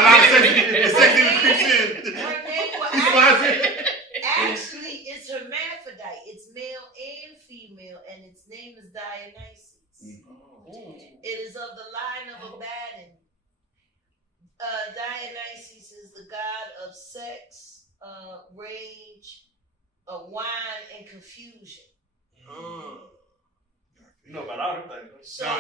lot of sex demon creeps in. Her name was He flies in. actually, it's hermaphrodite. It's male and female, and its name is Dionysus. It is of the line of Abaddon. Dionysus is the god of sex, rage, wine, and confusion. You know about all them things. So, I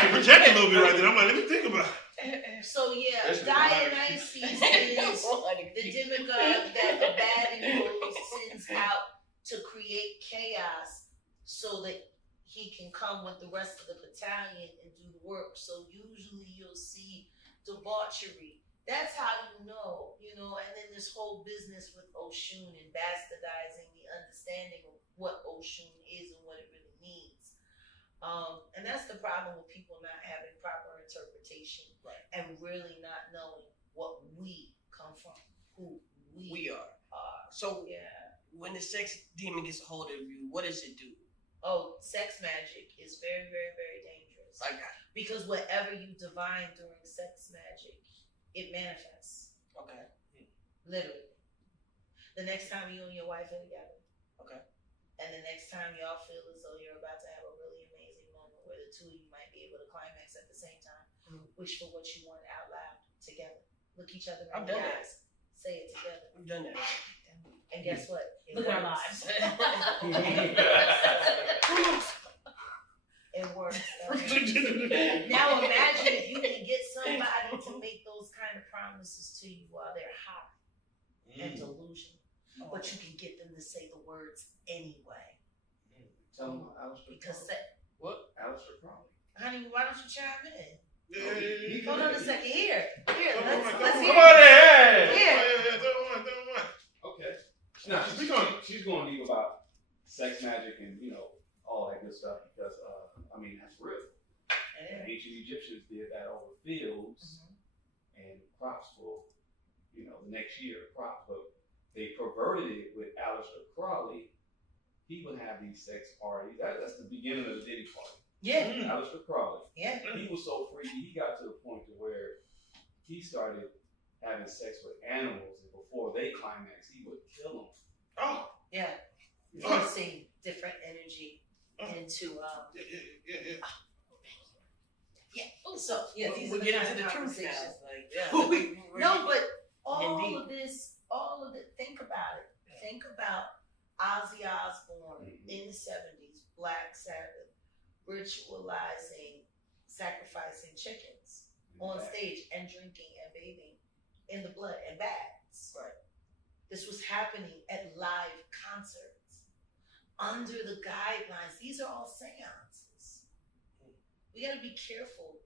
can project a little bit right there. I'm like, let me think about it. so yeah, That's the Dionysus is the demigod that Abaddon sends out to create chaos so that he can come with the rest of the battalion and do the work. So usually you'll see debauchery. That's how you know, and then this whole business with Oshun and bastardizing the understanding of what Oshun is and what it really means. And that's the problem with people not having proper interpretation and really not knowing what we come from, who we are. So yeah. when the sex demon gets a hold of you, what does it do? Oh, sex magic is very, very, very dangerous. Because whatever you divine during sex magic, it manifests. Okay. Literally. The next time you and your wife are together. Okay. And the next time y'all feel as though you're about to have a really amazing moment where the two of you might be able to climax at the same time. Wish for what you want out loud together. Look each other in the eyes. Say it together. We've done that. And guess what? Look at our lives. It works. Now imagine if you can get somebody to make those kind of promises to you while they're high and delusional, but you can get them to say the words anyway. Tell them Alistair. Because Alistair Crowley. honey, why don't you chime in? Yeah. Hold on a second. Here. Come Let's on, hear. Come on in. Here. Okay. No, she's going deep about sex magic and all that good stuff because that's real. The ancient Egyptians did that over fields and crops for the next year crops, but they perverted it with Aleister Crowley. He would have these sex parties. That's the beginning of the Diddy party. Yeah. Aleister Crowley. Yeah. He was so freaky, he got to the point to where he started having sex with animals, and before they climax, he would kill them. Oh. Yeah. Forcing different energy into yeah. So yeah, these we are the get kind into of the truth now. conversations. Like, yeah. No, but all Indeed. of this, think about it. Think about Ozzy Osbourne in the 70s, Black Sabbath, ritualizing, sacrificing chickens on stage and drinking and bathing in the blood and baths. Right. This was happening at live concerts under the guidelines. These are all seances. We got to be careful,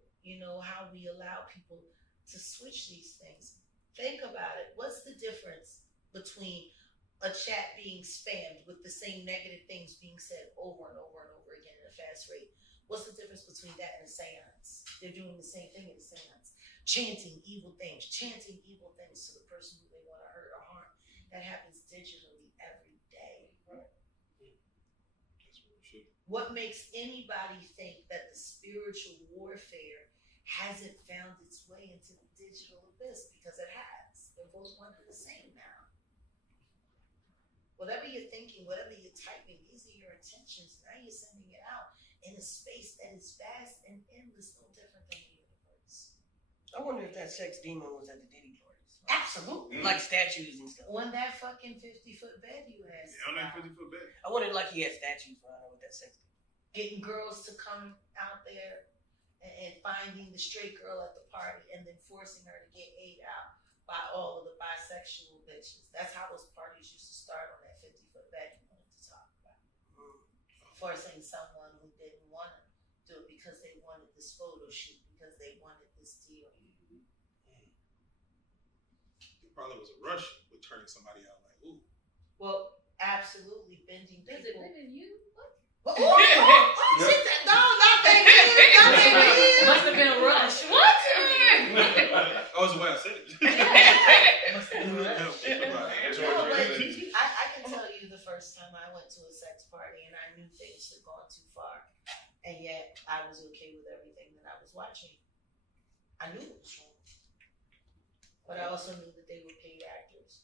how we allow people to switch these things. Think about it. What's the difference between a chat being spammed with the same negative things being said over and over and over again at a fast rate? What's the difference between that and a seance? They're doing the same thing in a seance. Chanting evil things to the person who they want to hurt or harm. That happens digitally every day. What makes anybody think that the spiritual warfare hasn't found its way into the digital abyss? Because it has. They're both one and the same now. Whatever you're thinking, whatever you're typing, these are your intentions. Now you're sending it out in a space that is vast and endless, no different than the universe. I wonder if that sex demon was at the Diddy parties. Absolutely. Like statues and stuff. On that fucking 50-foot bed you had. Yeah, on that 50-foot bed. I wonder like he had statues around him with that sex demon. Getting girls to come out there and finding the straight girl at the party and then forcing her to get ate out by all of the bisexual bitches. That's how those parties used to start on that 50-foot bed you wanted to talk about. Forcing someone who didn't want to do it because they wanted this photo shoot, because they wanted this deal. It probably was a rush with turning somebody out like, ooh. Well, absolutely bending Is it people. been you? What? No, not thank you. Not thank you. Must have been a rush. What? Oh, it's the way I said it. Must have been a rush. No, but I can tell you the first time I went to a sex party and I knew things had gone too far, and yet I was okay with everything that I was watching. I knew it was wrong, but I also knew that they were paid actors.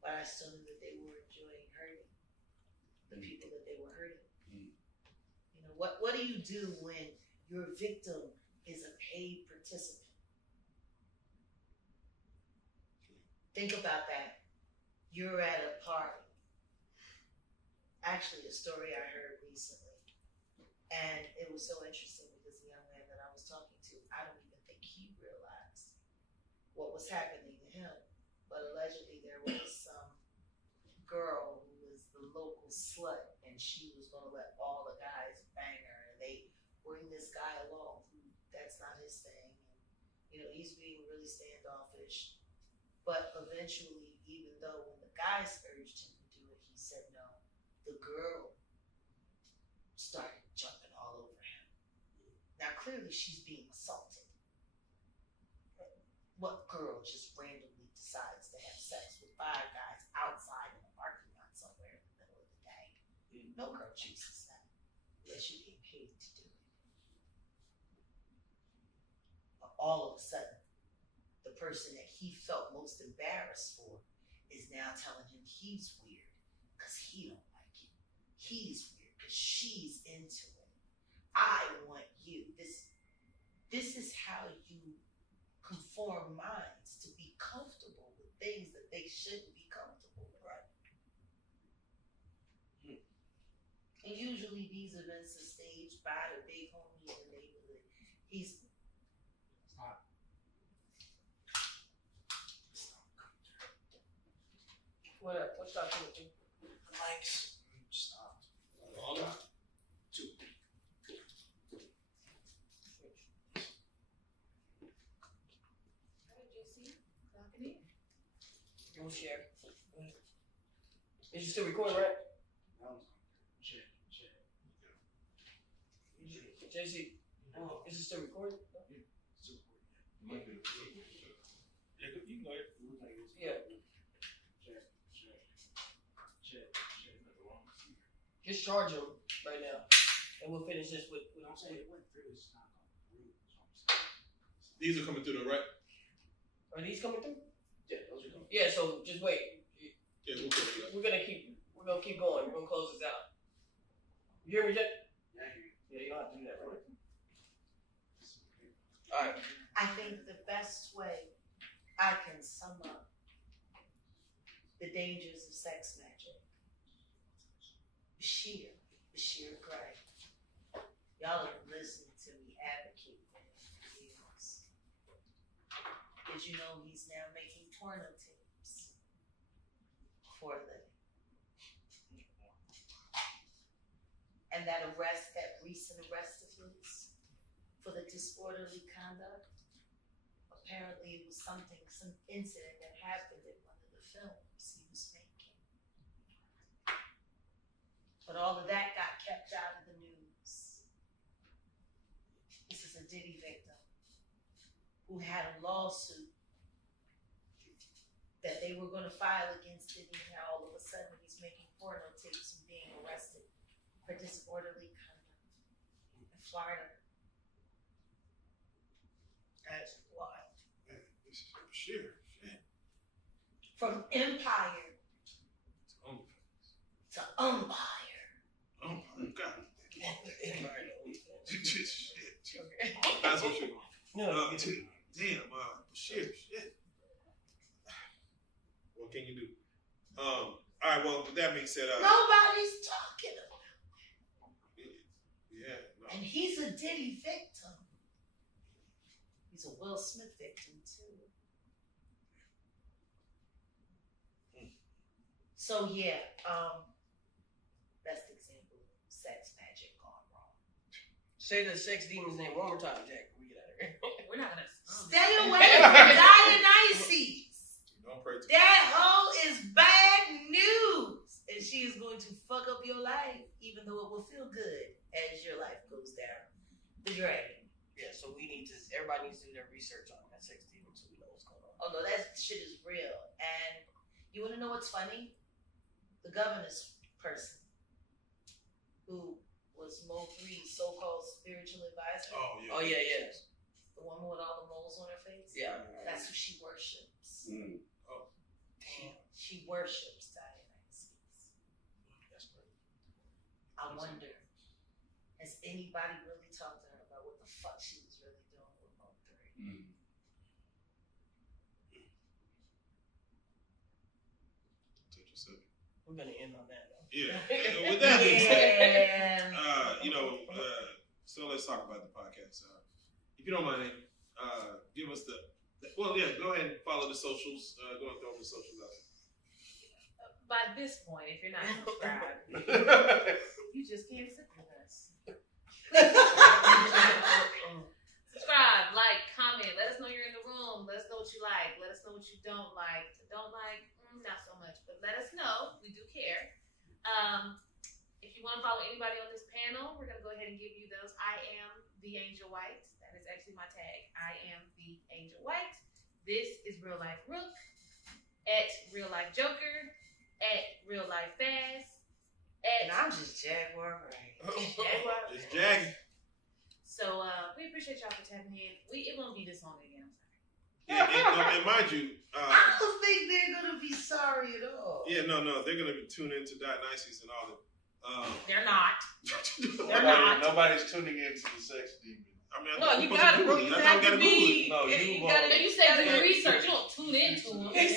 But I still knew that they were enjoying hurting the people that they were hurting. What do you do when your victim is a paid participant? Think about that. You're at a party. Actually, a story I heard recently. And it was so interesting because the young man that I was talking to, I don't even think he realized what was happening to him. But allegedly there was some girl who was the local slut, and she was going to let all the guys bang her, and they bring this guy along who that's not his thing, and he's being really standoffish. But eventually, even though when the guys urged him to do it, he said no, the girl started jumping all over him. Now clearly she's being assaulted. What girl just randomly decides to have sex with 5 guys outside in a parking lot somewhere in the middle of the day? No girl chooses that. Unless you're getting paid to do it. But all of a sudden, the person that he felt most embarrassed for is now telling him he's weird because he don't like it. He's weird because she's into it. I want you. This is how you conform minds to be comfortable with things that they shouldn't be comfortable with. Right. And usually these events are staged by the big homie in the neighborhood. What up? What's up, Timothy? Likes. Stop. All up. 2. We'll share. Is you still recording, right? Check. JC, is it still recording? Yeah, you can go ahead. Yeah. Just charge them right now, and we'll finish this with. I'm saying it went through. It's not going through. These are coming through though, right? Are these coming through? Yeah, those are coming. Yeah. So just wait. Yeah, we'll put it up. We're gonna keep going. We're gonna close this out. You hear me, Jay? Yeah, I hear you. Yeah, you don't have to do that, right? All right. I think the best way I can sum up the dangers of sex magic. Bashir Gray. Y'all have listened to me advocate for him for years. Did you know he's now making porno tapes for a living? And that recent arrest of his for the disorderly conduct, apparently it was some incident that happened in one of the films he was making. But all of that got kept out of the news. This is a Diddy victim who had a lawsuit that they were going to file against Diddy, and now all of a sudden he's making porno tapes and being arrested for disorderly conduct in Florida. That's wild. Man, this is for sure. Shit. From empire to umpire. Oh my God. Shit. Okay. That's what you're going. No. Damn. Shit. What can you do? All right. Well, with that being said, Nobody's talking about it. Yeah. No. And he's a Diddy victim. He's a Will Smith victim too. So yeah, best example of sex magic gone wrong. Say the sex demon's name one more time, Jack. We get out of here. We're not gonna. Stay away from Dionysus. Don't pray to That hoe is bad news, and she is going to fuck up your life, even though it will feel good as your life goes down the drain. Yeah, so everybody needs to do their research on that sex demon so we know what's going on. Oh no, that shit is real. And you want to know what's funny? The governor's person, who was Mo 3's so-called spiritual advisor, Oh Oh, yeah. the woman with all the moles on her face, Yeah. that's who she worships. Oh. Damn. She worships Dionysus. That's great. I wonder, has anybody really talked to her about what the fuck she was really doing with Mo 3? Touch yourself. We're going to end on that, though. Yeah. With that being said, Yeah. So let's talk about the podcast. If you don't mind, give us go ahead and follow the socials. Go and throw the socials out. By this point, if you're not subscribed, you just can't sit with us. Subscribe, like, comment. Let us know you're in the room. Let us know what you like. Let us know what you don't like. Don't like, not so much, but let us know. We do care. If you want to follow anybody on this panel, we're going to go ahead and give you those. I am the Angel White. That is actually my tag. I am the Angel White. This is Reallyfe Rook, at Reallyfe Joker, at Reallyfe Fast, And I'm just Jaguar, right? Jaguar. Just jagging. So we appreciate y'all for tapping in. It won't be this long again. And mind you, I don't think they're gonna be sorry at all. yeah, no, they're gonna be tuned into Dionysus and all that. They're not. They're not. Nobody's tuning into the sex demon. I mean, No, you got to. You have to be. No, You you got to. won't. You said do your research. You don't tune into them. Don't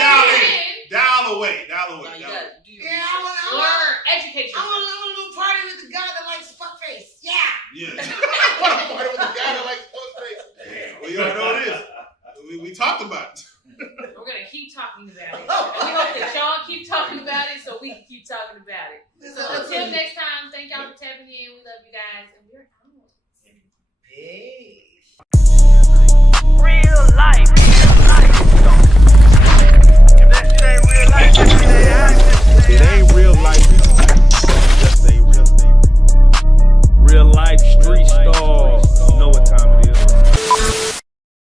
dial in. Dial away. Now you got to do your Yeah, research. Learn. Educate I yourself. want to go party with the guy that likes fuckface. Yeah. Yeah. What a part with the guy that likes fuckface. Well, you already know what it is. We talked about it. We're gonna keep talking about it. We hope that y'all keep talking about it so we can keep talking about it.